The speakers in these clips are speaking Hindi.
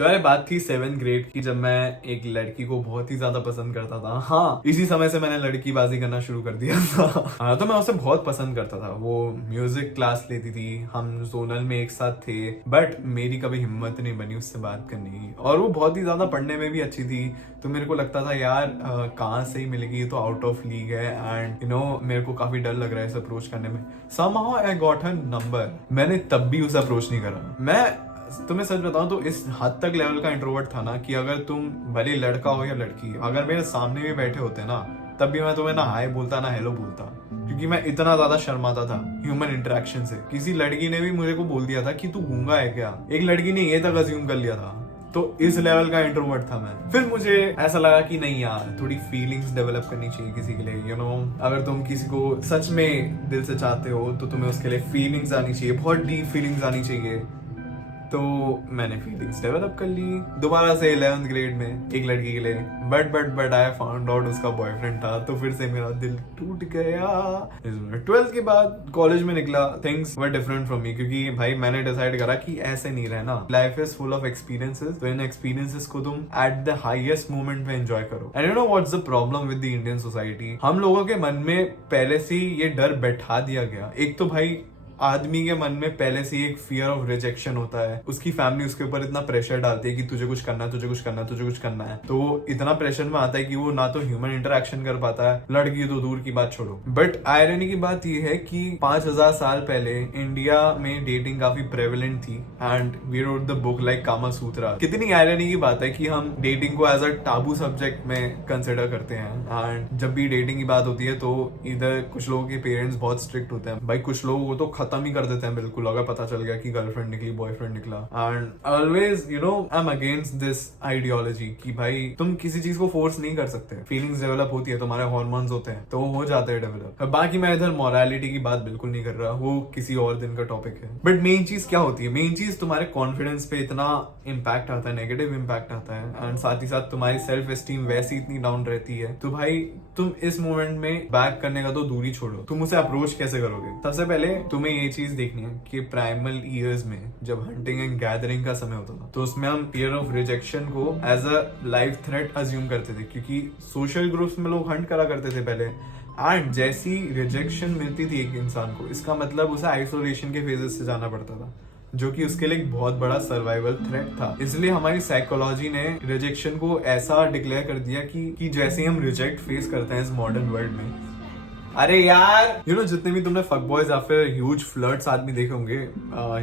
तो यार बात थी 7th ग्रेड की, जब मैं एक लड़की को बहुत ही ज्यादा पसंद करता था। हाँ, इसी समय से मैंने लड़कीबाजी करना शुरू कर दिया था। हाँ, तो मैं उसे बहुत पसंद करता था। वो म्यूजिक क्लास लेती थी, हम जोनल में एक साथ थे, बट मेरी कभी हिम्मत नहीं बनी उससे बात करने की। और वो बहुत ही ज्यादा पढ़ने में भी अच्छी थी, तो मेरे को लगता था यार कहाँ से ही मिलेगी, ये तो आउट ऑफ लीग है। एंड मेरे को काफी डर लग रहा है इसे अप्रोच करने में। somehow I got her number। मैंने तब भी उसे अप्रोच नहीं करा। मैं तुम्हें सच बताऊं तो इस हद तक लेवल का इंट्रोवर्ट था ना, कि अगर तुम भले लड़का हो या लड़की, अगर मेरे सामने भी बैठे होते ना, तब भी मैं तुम्हें ना हाय बोलता ना हेलो बोलता, क्योंकि मैं इतना ज्यादा शर्माता था ह्यूमन इंटरेक्शन से। किसी लड़की ने भी मुझे को बोल दिया था कि तू गूंगा है क्या, एक लड़की ने ये तक अज्यूम कर लिया था। तो इस लेवल का इंट्रोवर्ट था मैं। फिर मुझे ऐसा लगा कि नहीं यार, थोड़ी फीलिंग्स डेवलप करनी चाहिए किसी के लिए। अगर तुम किसी को सच में दिल से चाहते हो तो तुम्हें उसके लिए फीलिंग्स आनी चाहिए, बहुत डीप फीलिंग्स आनी चाहिए। तो मैंने फीलिंग्स डेवलप कर ली दोबारा से 11th ग्रेड में एक लड़की के लिए। बट आई फाउंड आउट उसका बॉयफ्रेंड था, तो फिर से मेरा दिल टूट गया। 12th के बाद कॉलेज में निकला, things were different from me, क्योंकि भाई मैंने डिसाइड करा कि ऐसे नहीं रहना। Life is full of experiences, तो इन एक्सपीरियंसेस को तुम एट द हाईएस्ट मोमेंट में एंजॉय करो। And you know what's the problem with the Indian society, हम लोगों के मन में पहले से ही ये डर बैठा दिया गया। एक तो भाई आदमी के मन में पहले से ही एक फियर ऑफ रिजेक्शन होता है, उसकी फैमिली उसके ऊपर इतना प्रेशर डालती है कि तुझे कुछ करना है, तुझे कुछ करना है, तुझे कुछ करना है। तो इतना प्रेशर में आता है कि वो ना तो ह्यूमन इंटरेक्शन कर पाता है, लड़की तो दूर की बात छोड़ो। बट आयरनी की बात ये है कि 5000 साल पहले इंडिया में डेटिंग काफी प्रेवलेंट थी, and we wrote the book like Kama Sutra. कितनी आयरनी की बात है कि हम डेटिंग को एज अ टाबू सब्जेक्ट में कंसिडर करते हैं। एंड जब भी डेटिंग की बात होती है तो इधर कुछ लोगों के पेरेंट्स बहुत स्ट्रिक्ट होते हैं, भाई कुछ लोगों को तो खत्म ही कर देते हैं बिल्कुल, अगर पता चल गया कि गर्लफ्रेंड निकली, बॉयफ्रेंड निकला। And always I am against this ideology कि भाई तुम किसी चीज को फोर्स नहीं कर सकते। फीलिंग्स डेवलप होती है, तुम्हारे हार्मोन्स होते हैं, तो वो हो जाते हैं डेवलप। बाकी मैं इधर मोरालिटी की बात बिल्कुल नहीं कर रहा, वो किसी और दिन का टॉपिक है। बट मेन चीज क्या होती है, मेन चीज तुम्हारे कॉन्फिडेंस पे इतना इम्पैक्ट आता है, नेगेटिव इम्पैक्ट आता है, एंड साथ ही साथ तुम्हारी सेल्फ एस्टीम वैसी इतनी डाउन रहती है। तो भाई तुम इस मोमेंट में बैक करने का तो दूरी छोड़ो, तुम उसे अप्रोच कैसे करोगे। सबसे पहले तुम्हें ये चीज देखनी है कि प्राइमल ईयर्स में जब हंटिंग एंड गैदरिंग का समय होता था, तो उसमें हम फियर ऑफ रिजेक्शन को as a life threat assume करते थे, क्योंकि सोशल ग्रुप्स में लोग हंट करा करते थे पहले। एंड जैसी रिजेक्शन मिलती थी एक इंसान को, इसका मतलब उसे आइसोलेशन के फेजेस से जाना पड़ता था, जो कि उसके लिए एक बहुत बड़ा सर्वाइवल थ्रेट था। इसलिए हमारी साइकोलॉजी ने रिजेक्शन को ऐसा डिक्लेयर कर दिया कि जैसे हम रिजेक्ट फेस करते हैं इस मॉडर्न वर्ल्ड में। अरे यार जितने भी तुमने फक बॉयज या फिर ह्यूज फ्लर्ट्स आदमी देखे होंगे,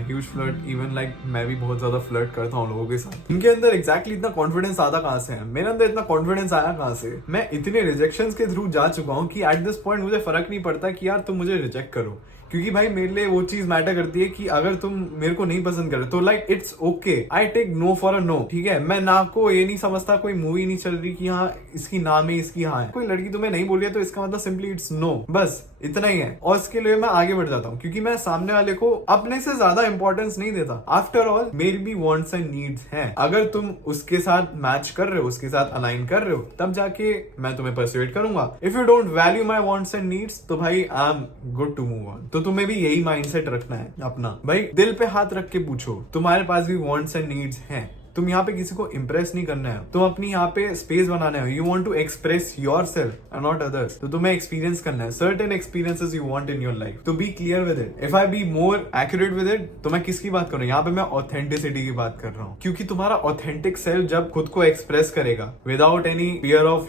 ह्यूज फ्लर्ट, इवन लाइक मैं भी बहुत ज्यादा फ्लर्ट करता हूँ लोगों के साथ। इनके अंदर एग्जैक्टली इतना कॉन्फिडेंस आता कहाँ से है, मेरे अंदर इतना कॉन्फिडेंस आया कहाँ से। मैं इतने रिजेक्शंस के थ्रू जा चुका हूँ कि एट दिस पॉइंट मुझे फर्क नहीं पड़ता कि यार तुम मुझे रिजेक्ट करो, क्योंकि भाई मेरे लिए वो चीज मैटर करती है कि अगर तुम मेरे को नहीं पसंद करे तो like it's okay, I take no for a no. ठीक है, मैं ना को ये नहीं समझता कोई मूवी नहीं चल रही कि हाँ इसकी ना में इसकी हाँ है। कोई लड़की तुम्हें नहीं बोल रही है तो इसका मतलब सिंपली इट्स नो, बस इतना ही है। और इसके लिए मैं आगे बढ़ जाता हूँ, क्योंकि मैं सामने वाले को अपने से ज्यादा इंपॉर्टेंस नहीं देता। आफ्टर ऑल मेरी भी वांट्स एंड नीड्स हैं, अगर तुम उसके साथ मैच कर रहे हो, उसके साथ अलाइन कर रहे हो, तब जाके मैं तुम्हें परसुएट करूंगा। If you don't value my wants and needs, तो भाई I am good to move on. तो तुम्हें भी यही माइंडसेट रखना है अपना। भाई दिल पे हाथ रख के पूछो, तुम्हारे पास भी वांट्स एंड नीड्स हैं। तुम यहाँ पे किसी को इंप्रेस नहीं करना है, तुम अपनी यहाँ पे स्पेस बनाना है। You want to express yourself and not others. तो तुम्हें एक्सपीरियंस करना है certain experiences you want in your life, तो be clear with it. If I be more accurate with it, तो मैं किसकी बात कर रहा हूँ यहाँ पे, मैं ऑथेंटिसिटी की बात कर रहा हूँ। क्योंकि तुम्हारा ऑथेंटिक सेल्फ जब खुद को एक्सप्रेस करेगा without any fear of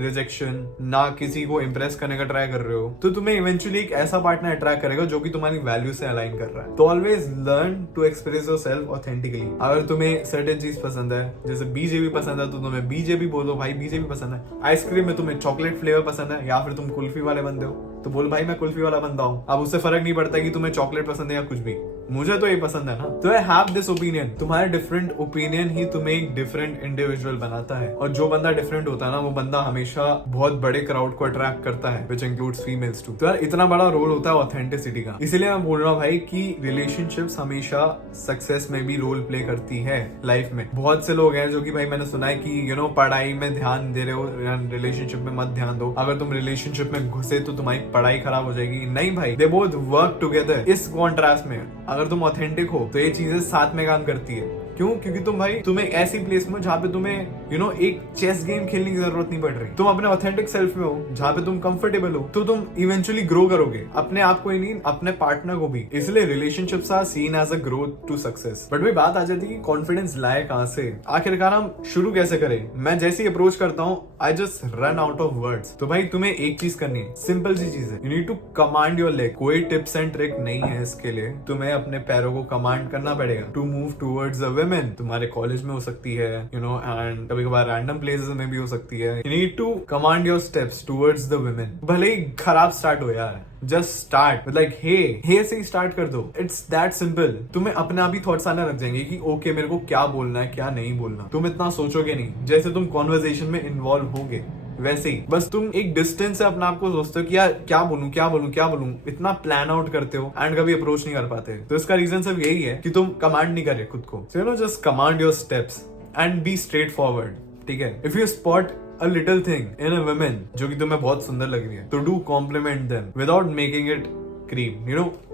rejection, ना किसी को इंप्रेस करने का ट्राई कर रहे हो, तो तुम्हें इवेंचुअली एक ऐसा पार्टनर अट्रैक्ट करेगा जो कि तुम्हारी वैल्यू से अलाइन कर रहा है। तो always learn to express yourself authentically. अगर तुम्हें सर्टेन चीज पसंद है, जैसे बीजेपी पसंद है, तो तुम्हें बीजेपी बोलो भाई बीजेपी पसंद है। आइसक्रीम में तुम्हें चॉकलेट फ्लेवर पसंद है, या फिर तुम कुल्फी वाले बंदे हो, तो बोल भाई मैं कुल्फी वाला बंदा हूँ। अब उससे फर्क नहीं पड़ता कि तुम्हें चॉकलेट पसंद है या कुछ भी, मुझे तो ये पसंद है ना। तो आई हैव दिस ओपिनियन। तुम्हारे डिफरेंट ओपिनियन ही तुम्हें एक डिफरेंट इंडिविजुअल बनाता है, और जो बंदा डिफरेंट होता है ना, वो बंदा हमेशा बहुत बड़े क्राउड को अट्रैक्ट करता है, विच इंक्लूड्स फीमेल्स टू। तो यार इतना बड़ा रोल होता है ऑथेंटिसिटी का। इसीलिए मैं बोल रहा हूँ भाई कि रिलेशनशिप्स हमेशा सक्सेस में भी रोल प्ले करती है लाइफ में। बहुत से लोग हैं जो कि भाई मैंने सुना है कि पढ़ाई में ध्यान दे रहे हो, रिलेशनशिप में मत ध्यान दो। अगर तुम रिलेशनशिप में घुसे तो तुम्हारी पढ़ाई खराब हो जाएगी। नहीं भाई, दे बोथ वर्क टुगेदर। इस कॉन्ट्रास्ट में अगर तुम ऑथेंटिक हो तो ये चीजें साथ में काम करती है, क्यों? क्योंकि तुम भाई तुम एक ऐसी प्लेस में जहाँ पे तुम्हें एक चेस गेम खेलने की जरूरत नहीं पड़ रही, तुम अपने ऑथेंटिक सेल्फ में हो जहाँ पे तुम कंफर्टेबल हो, तो तुम इवेंचुअली ग्रो करोगे, अपने आप को ही नहीं अपने पार्टनर को भी। इसलिए relationships are seen as a growth to success. But भाई बात आ जाती है कॉन्फिडेंस लाए कहाँ से, आखिरकार हम शुरू कैसे करें? मैं जैसे ही अप्रोच करता हूँ I just run out of words. तो भाई तुम्हें एक चीज करनी है, सिंपल सी चीज है, you need to command your leg. कोई टिप्स एंड ट्रिक नहीं है इसके लिए, तुम्हें अपने पैरों को कमांड करना पड़ेगा to move towards a women. तुम्हारे कॉलेज में हो सकती है एंड कभी कभार रैंडम प्लेसेस में भी हो सकती है। You need to command your steps towards the women. भले ही खराब स्टार्ट हो यार, just start with like hey से ही स्टार्ट कर दो। It's that simple. तुम्हें अपने आप ही थॉट्स आने लग जाएंगे कि ओके मेरे को क्या बोलना है क्या नहीं बोलना। तुम इतना सोचोगे नहीं, जैसे तुम कॉन्वर्सेशन में इन्वॉल्व होगे वैसे ही बस तुम एक डिस्टेंस से अपने आप को सोचते हो कि यार क्या बोलूं क्या बोलूं क्या बोलूं, इतना प्लान आउट करते हो एंड कभी अप्रोच नहीं कर पाते। तो इसका रीजन सिर्फ यही है कि तुम कमांड नहीं कर रहे खुद को। So just command your steps and be straight forward, ठीक है? If you spot a little thing in a woman जो कि तुम्हें बहुत सुंदर लग रही है, तो do compliment them without making it creep,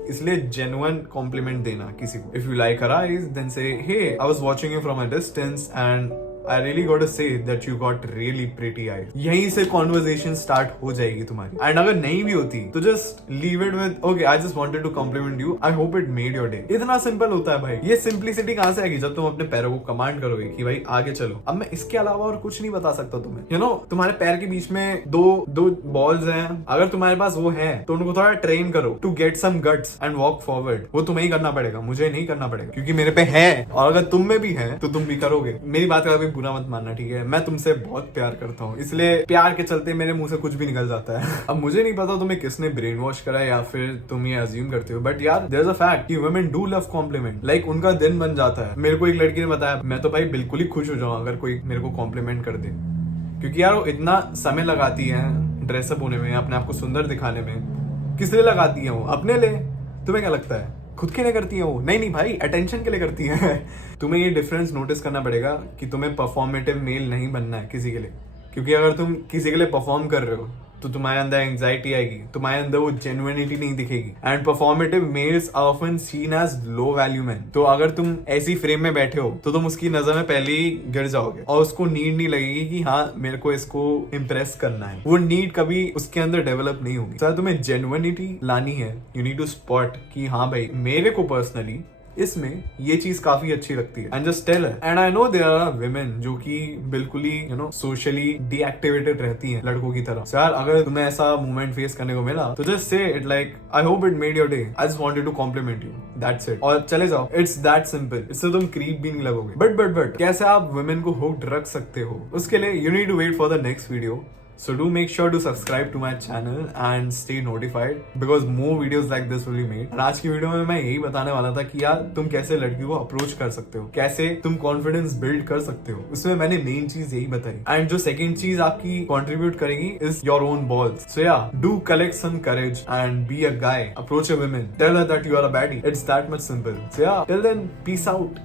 इसलिए genuine compliment देना किसी को। If you like her eyes, then say, hey, I was watching you from a distance and I really got to say that you got really pretty eyes। यहीं से conversation start हो जाएगी तुम्हारी। एंड अगर नहीं भी होती तो just leave it with okay, I just wanted to compliment you, I hope it made your day। इतना सिंपल होता है भाई। ये सिंप्लिसिटी कहाँ से आएगी? जब तुम अपने पैरों को कमांड करोगे कि भाई आगे चलो। अब मैं इसके अलावा और कुछ नहीं बता सकता तुम्हें। तुम्हारे पैर के बीच में दो बॉल्स हैं, अगर तुम्हारे पास वो है तो उनको थोड़ा ट्रेन करो to get some guts and walk forward. वो तुम्हें ही करना पड़ेगा, मुझे नहीं करना पड़ेगा, क्योंकि मेरे पे है। और अगर तुम में भी है तो तुम भी करोगे। मेरी बात का बुरा मत मानना, ठीक है? मैं तुमसे बहुत प्यार करता हूँ, इसलिए प्यार के चलते मेरे मुंह से कुछ भी निकल जाता है। अब मुझे नहीं पता तुम्हें किसने ब्रेन वॉश करा है या फिर तुम ये अज्यूम करते हो, बट यार देयर इज अ फैक्ट कि women do love compliment. Like उनका दिन बन जाता है। मेरे को एक लड़की ने बताया, मैं तो भाई बिल्कुल ही खुश हो जाऊँ अगर कोई मेरे को कॉम्प्लीमेंट कर दे, क्योंकि यार वो इतना समय लगाती है ड्रेसअप होने में, अपने आप को सुंदर दिखाने में। किस लिए लगाती है वो? अपने लिए। तुम्हें क्या लगता है खुद के लिए करती है वो? नहीं भाई, अटेंशन के लिए करती है। तुम्हें ये डिफरेंस नोटिस करना पड़ेगा कि तुम्हें परफॉर्मेटिव मेल नहीं बनना है किसी के लिए, क्योंकि अगर तुम किसी के लिए परफॉर्म कर रहे हो तो तुम्हारे अंदर एंजाइटी आएगी, तुम्हारे अंदर वो जेन्युइनिटी नहीं दिखेगी। And performative males are often seen as low value man. तो अगर तुम ऐसी फ्रेम में बैठे हो तो तुम उसकी नजर में पहले ही गिर जाओगे और उसको नीड नहीं लगेगी कि हाँ मेरे को इसको इम्प्रेस करना है। वो नीड कभी उसके अंदर डेवलप नहीं होगी। सर तुम्हें जेन्युइनिटी लानी है, यू नीड टू स्पॉट कि हाँ भाई मेरे को पर्सनली इसमें ये चीज काफी अच्छी लगती है, and just tell her. And I know there are women जो कि बिल्कुल ही सोशली डीएक्टिवेटेड रहती हैं लड़कों की तरह। सर अगर तुम्हें ऐसा मोमेंट फेस करने को मिला तो just say it like I hope it made your day, I just wanted to compliment you, that's it. और चले जाओ। It's that simple. इससे तुम क्रीप भी नहीं लगोगे। बट कैसे आप वुमेन को हुक्ड रख सकते हो, उसके लिए you need to wait for the next video. So do make sure to subscribe to my channel and stay notified because more videos like this will be made। और आज की वीडियो में मैं यही बताने वाला था कि यार तुम कैसे लड़की को अप्रोच कर सकते हो, कैसे तुम कॉन्फिडेंस बिल्ड कर सकते हो। उसमें मैंने मेन चीज यही बताई। एंड जो सेकंड चीज आपकी कंट्रीब्यूट करेगी is your own balls. So ya do collect some courage and be a guy, approach a women, tell her that you are a baddie. It's that much simple. So ya till then peace out.